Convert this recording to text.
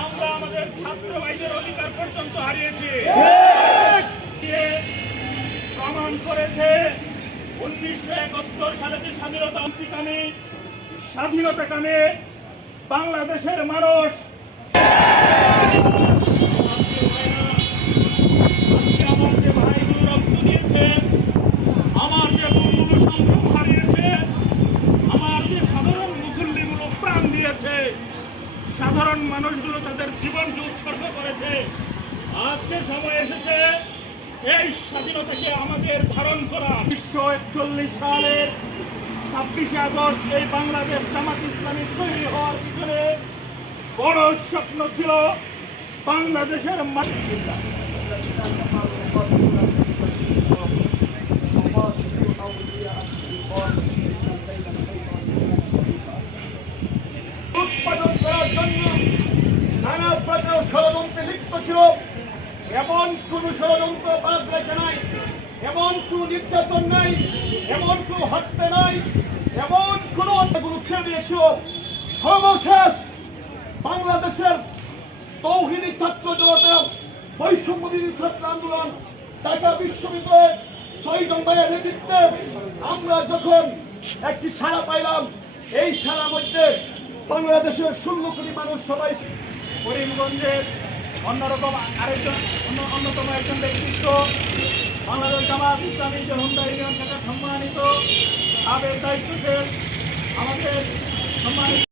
আমরা আমাদের ছাত্র অধিকার পর্যন্ত করেছে উনিশশো স্বাধীনতা কামে বাংলাদেশের মানুষ আজকে আমার যে ভাইগুলো রক্ত দিয়েছে আমার যে বন্ধুগুলো সংগ্রাম হারিয়েছে আমার যে সাধারণ মুসল্লিগুলো প্রাণ দিয়েছে সাধারণ মানুষগুলো তাদের জীবনকে উৎসর্গ করেছে আজকে সময় এসেছে এই স্বাধীনতাকে আমাদের ধারণ করা উনিশশো একচল্লিশ সালের ছাব্বিশে আগস্ট এই বাংলাদেশ জামাত ইসলামী তৈরি হওয়ার পিছনে বড় স্বপ্ন ছিল বাংলাদেশের মানুষ উৎপাদন ষড়যন্ত্রে লিপ্ত ছিল। এমন কোন ষড়যন্ত্র বাদ রেখে নাই। এমন কোন নির্যাতন নাই। এমন কোন হত্যা নাই। এমন কোন ছেড়ে দিয়েছিল সর্বশেষ বাংলাদেশের তৌহিদি ছাত্র জনতা, বৈষম্য বিরোধী ছাত্র আন্দোলন, ঢাকা বিশ্ববিদ্যালয়ের শহীদ ভাইয়ের নেতৃত্বে আমরা যখন একটি সাড়া পাইলাম, এই সারা মধ্যে বাংলাদেশের ষোলো কোটি মানুষ সবাই করিমগঞ্জের অন্যরকম আরেকজন, অন্য, অন্যতম একজন ব্যক্তিত্ব। বাংলাদেশ জামাত ইসলামী যে হুন্ডা ইউনিয়ন সম্মানিত সাবেক দায়িত্বশীল আমাদের সম্মানিত